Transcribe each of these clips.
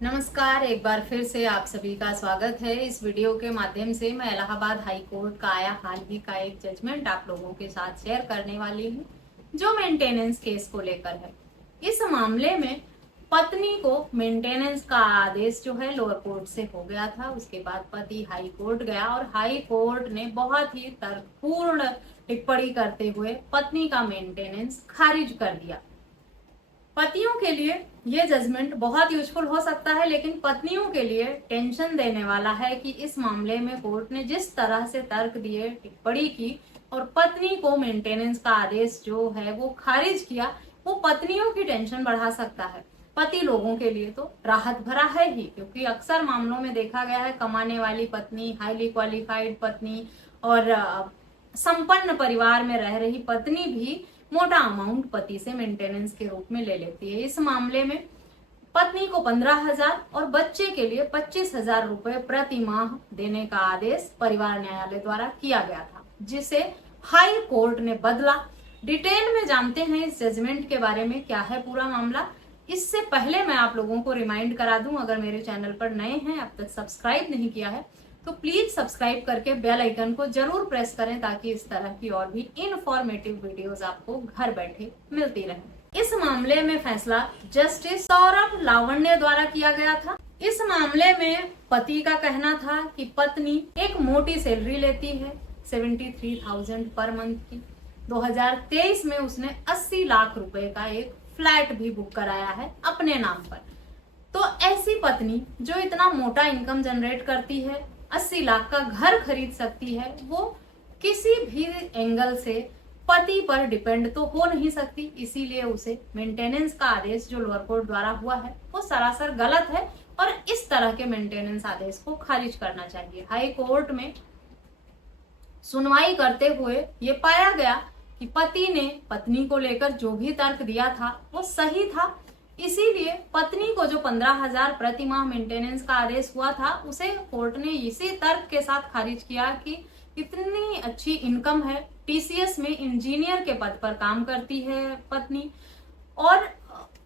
नमस्कार, एक बार फिर से आप सभी का स्वागत है। इस वीडियो के माध्यम से मैं इलाहाबाद हाई कोर्ट का आया हाल ही का एक जजमेंट आप लोगों के साथ शेयर करने वाली हूँ, जो मेंटेनेंस केस को लेकर है। इस मामले में पत्नी को मेंटेनेंस का आदेश जो है लोअर कोर्ट से हो गया था। उसके बाद पति हाई कोर्ट गया और हाई कोर्ट ने बहुत ही तर्कपूर्ण टिप्पणी करते हुए पत्नी का मेंटेनेंस खारिज कर दिया। पतियों के लिए ये जजमेंट बहुत यूजफुल हो सकता है, लेकिन पत्नियों के लिए टेंशन देने वाला है कि इस मामले में कोर्ट ने जिस तरह से तर्क दिए, टिप्पणी की और पत्नी को मेंटेनेंस का आदेश जो है वो खारिज किया, वो पत्नियों की टेंशन बढ़ा सकता है। पति लोगों के लिए तो राहत भरा है ही, क्योंकि अक्सर मामलों में देखा गया है कमाने वाली पत्नी, हाईली क्वालिफाइड पत्नी और संपन्न परिवार में रह रही पत्नी भी मोटा अमाउंट पति से मेंटेनेंस के रूप में ले लेती है। इस मामले में पत्नी को 15,000 और बच्चे के लिए 25,000 रुपए प्रति माह देने का आदेश परिवार न्यायालय द्वारा किया गया था, जिसे हाई कोर्ट ने बदला। डिटेल में जानते हैं इस जजमेंट के बारे में, क्या है पूरा मामला। इससे पहले मैं आप लोगों को रिमाइंड करा दूं, अगर मेरे चैनल पर नए हैं, अब तक सब्सक्राइब नहीं किया है तो प्लीज सब्सक्राइब करके बेल आइकन को जरूर प्रेस करें, ताकि इस तरह की और भी इनफॉर्मेटिव वीडियोस आपको घर बैठे मिलती रहे। इस मामले में फैसला जस्टिस सौरभ लावण्य द्वारा किया गया था। इस मामले में पति का कहना था कि पत्नी एक मोटी सैलरी लेती है 73,000 पर मंथ की। 2023 में उसने 80 लाख रुपए का एक फ्लैट भी बुक कराया है अपने नाम पर। तो ऐसी पत्नी जो इतना मोटा इनकम जनरेट करती है, 80 लाख का घर खरीद सकती है, वो किसी भी एंगल से पति पर डिपेंड तो हो नहीं सकती। इसीलिए उसे मेंटेनेंस का आदेश जो लोअर कोर्ट द्वारा हुआ है वो सरासर गलत है और इस तरह के मेंटेनेंस आदेश को खारिज करना चाहिए। हाई कोर्ट में सुनवाई करते हुए ये पाया गया कि पति ने पत्नी को लेकर जो भी तर्क दिया था वो सही था। इसीलिए पत्नी को जो 15,000 प्रति माह मेंटेनेंस का आदेश हुआ था, उसे कोर्ट ने इसी तर्क के साथ खारिज किया कि इतनी अच्छी इनकम है, टीसीएस में इंजीनियर के पद पर काम करती है पत्नी और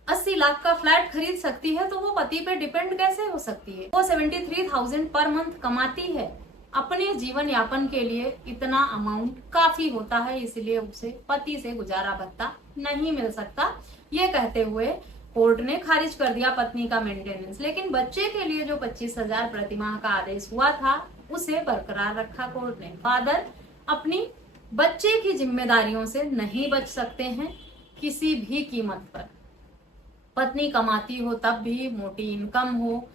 80 लाख का फ्लैट खरीद सकती है, तो वो पति पे डिपेंड कैसे हो सकती है। वो 73,000 पर मंथ कमाती है, अपने जीवन यापन के लिए इतना अमाउंट काफी होता है, इसलिए उसे पति से गुजारा भत्ता नहीं मिल सकता। ये कहते हुए कोर्ट ने खारिज कर दिया पत्नी का मेंटेनेंस। लेकिन बच्चे के लिए जो 25,000 प्रतिमाह का आदेश हुआ था, उसे बरकरार रखा कोर्ट ने। फादर अपनी बच्चे की जिम्मेदारियों से नहीं बच सकते हैं किसी भी कीमत पर। पत्नी कमाती हो तब भी, मोटी इनकम हो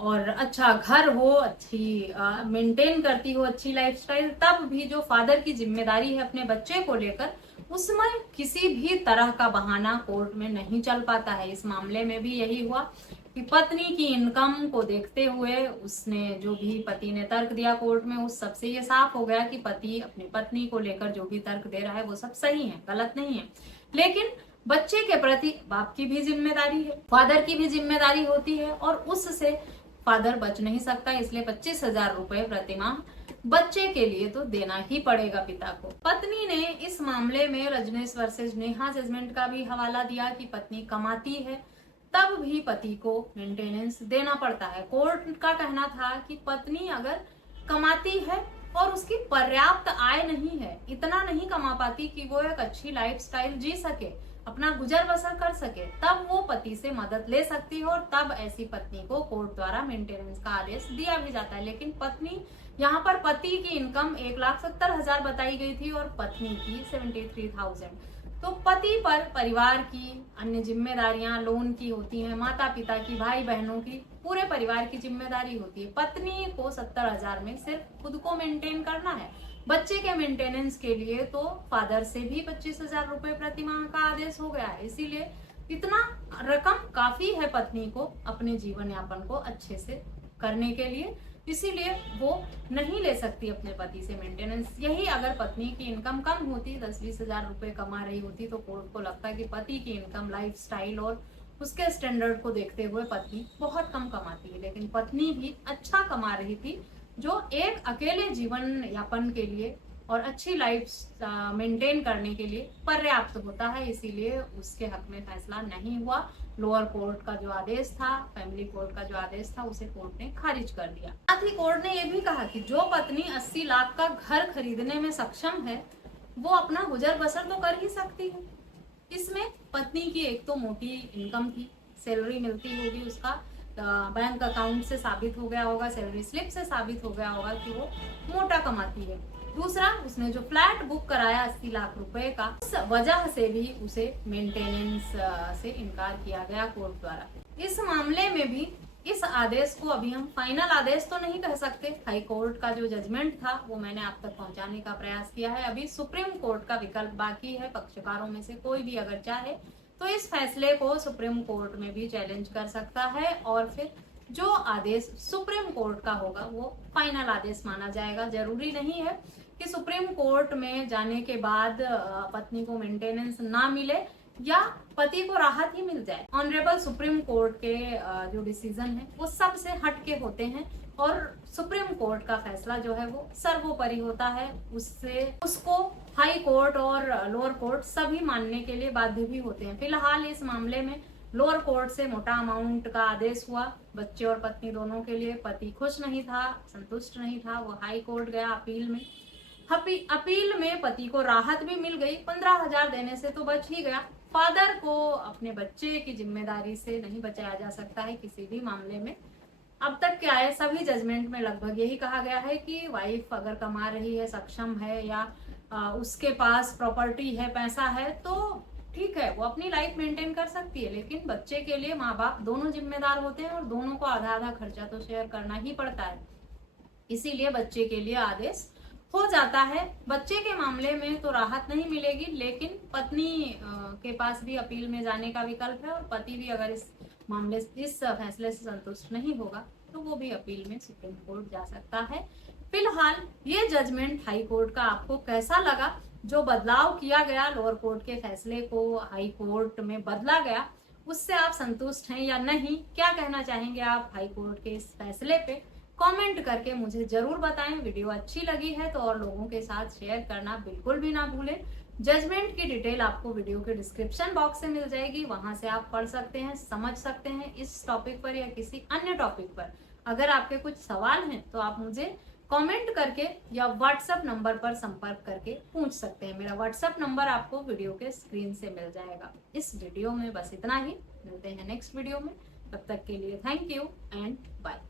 और अच्छा घर हो, अच्छी मेंटेन करती हो अच्छी लाइफस्टाइल, तब भी जो फादर की जिम्मेदारी है अपने बच्चे को लेकर, उसमें किसी भी तरह का बहाना कोर्ट में नहीं चल पाता है। इस मामले में भी यही हुआ कि पत्नी की इनकम को देखते हुए उसने जो भी पति ने तर्क दिया कोर्ट में, उस सबसे ये साफ हो गया कि पति अपनी पत्नी को लेकर जो भी तर्क दे रहा है वो सब सही है, गलत नहीं है। लेकिन बच्चे के प्रति बाप की भी जिम्मेदारी है, फादर की भी जिम्मेदारी होती है और उससे फादर बच नहीं सकता। इसलिए 25,000 रुपए प्रति माह बच्चे के लिए तो देना ही पड़ेगा पिता को। पत्नी ने इस मामले में रजनीश वर्सेस नेहा जजमेंट का भी हवाला दिया कि पत्नी कमाती है तब भी पति को मेंटेनेंस देना पड़ता है। कोर्ट का कहना था कि पत्नी अगर कमाती है और उसकी पर्याप्त आय नहीं है, इतना नहीं कमा पाती कि वो एक अच्छी लाइफस्टाइल जी सके, अपना गुजर बसर कर सके, तब वो पति से मदद ले सकती है और तब ऐसी पत्नी को कोर्ट द्वारा मेंटेनेंस का आदेश दिया भी जाता है। लेकिन पत्नी, यहाँ पर पति की इनकम 1,70,000 बताई गई थी और पत्नी की 73,000। तो पति पर परिवार की अन्य जिम्मेदारियां लोन की होती हैं, माता पिता की, भाई बहनों की, पूरे परिवार की जिम्मेदारी होती है। पत्नी को 70,000 में सिर्फ खुद को मेंटेन करना है। बच्चे के मेंटेनेंस के लिए तो फादर से भी 25,000 रुपए प्रति माह का आदेश हो गया है। इसीलिए इतना रकम काफी है पत्नी को अपने जीवन यापन को अच्छे से करने के लिए, इसीलिए वो नहीं ले सकती अपने पति से मेंटेनेंस। यही अगर पत्नी की इनकम कम होती, 10-20,000 रुपए कमा रही होती, तो कोर्ट को लगता है कि पति की इनकम, लाइफ स्टाइल और उसके स्टैंडर्ड को देखते हुए पत्नी बहुत कम कमाती है। लेकिन पत्नी भी अच्छा कमा रही थी, जो एक अकेले जीवन यापन के लिए और अच्छी लाइफ मेंटेन करने के लिए पर्याप्त होता है। इसीलिए उसके हक में फैसला नहीं हुआ। लोअर कोर्ट का जो आदेश था, फैमिली कोर्ट का जो आदेश था, उसे कोर्ट ने खारिज कर दिया। साथ ही कोर्ट ने यह भी कहा कि जो पत्नी 80 लाख का घर खरीदने में सक्षम है वो अपना गुजर बसर तो कर ही सकती है। इसमें पत्नी की एक तो मोटी इनकम थी, सैलरी मिलती होगी, उसका बैंक अकाउंट से साबित हो गया होगा, सैलरी स्लिप से साबित हो गया होगा कि वो मोटा कमाती है। दूसरा, उसने जो फ्लैट बुक कराया 80 लाख रुपए का, उस वजह से भी उसे मेंटेनेंस से इनकार किया गया कोर्ट द्वारा। इस मामले में भी इस आदेश को अभी हम फाइनल आदेश तो नहीं कह सकते। हाई कोर्ट का जो जजमेंट था वो मैंने आप तक पहुंचाने का प्रयास किया है। अभी सुप्रीम कोर्ट का विकल्प बाकी है। पक्षकारों में से कोई भी अगर चाहे तो इस फैसले को सुप्रीम कोर्ट में भी चैलेंज कर सकता है और फिर जो आदेश सुप्रीम कोर्ट का होगा वो फाइनल आदेश माना जाएगा। जरूरी नहीं है कि सुप्रीम कोर्ट में जाने के बाद पत्नी को मेंटेनेंस ना मिले या पति को राहत ही मिल जाए। ऑनरेबल सुप्रीम कोर्ट के जो डिसीजन है वो सबसे हटके होते हैं और सुप्रीम कोर्ट का फैसला जो है वो सर्वोपरि होता है। उसको हाई कोर्ट और लोअर कोर्ट सभी मानने के लिए बाध्य भी होते हैं। फिलहाल इस मामले में लोअर कोर्ट से मोटा अमाउंट का आदेश हुआ बच्चे और पत्नी दोनों के लिए। पति खुश नहीं था, संतुष्ट नहीं था, वो हाई कोर्ट गया अपील में। अपील में पति को राहत भी मिल गई, 15,000 देने से तो बच ही गया। फादर को अपने बच्चे की जिम्मेदारी से नहीं बचाया जा सकता है किसी भी मामले में। अब तक क्या है, सभी जजमेंट में लगभग यही कहा गया है कि वाइफ अगर कमा रही है, सक्षम है या उसके पास प्रॉपर्टी है, पैसा है, तो ठीक है, वो अपनी लाइफ मेंटेन कर सकती है। लेकिन बच्चे के लिए माँ बाप दोनों जिम्मेदार होते हैं और दोनों को आधा आधा खर्चा तो शेयर करना ही पड़ता है। इसीलिए बच्चे के लिए आदेश हो जाता है। बच्चे के मामले में तो राहत नहीं मिलेगी, लेकिन पत्नी के पास भी अपील में जाने का विकल्प है और पति भी अगर इस फैसले से संतुष्ट नहीं होगा तो वो भी अपील में सुप्रीम कोर्ट जा सकता है। फिलहाल ये जजमेंट हाई कोर्ट का आपको कैसा लगा? जो बदलाव किया गया, लोअर कोर्ट के फैसले को हाई कोर्ट में बदला गया, उससे आप संतुष्ट हैं या नहीं? क्या कहना चाहेंगे आप हाई कोर्ट के इस फैसले पे? कमेंट करके मुझे जरूर बताएं। वीडियो अच्छी लगी है तो और लोगों के साथ शेयर करना बिल्कुल भी ना भूलें। जजमेंट की डिटेल आपको वीडियो के डिस्क्रिप्शन बॉक्स से मिल जाएगी, वहां से आप पढ़ सकते हैं, समझ सकते हैं इस टॉपिक पर या किसी अन्य टॉपिक पर। अगर आपके कुछ सवाल हैं तो आप मुझे कमेंट करके या व्हाट्सएप नंबर पर संपर्क करके पूछ सकते हैं। मेरा व्हाट्सएप नंबर आपको वीडियो के स्क्रीन से मिल जाएगा। इस वीडियो में बस इतना ही, मिलते हैं नेक्स्ट वीडियो में। तब तक के लिए थैंक यू एंड बाय।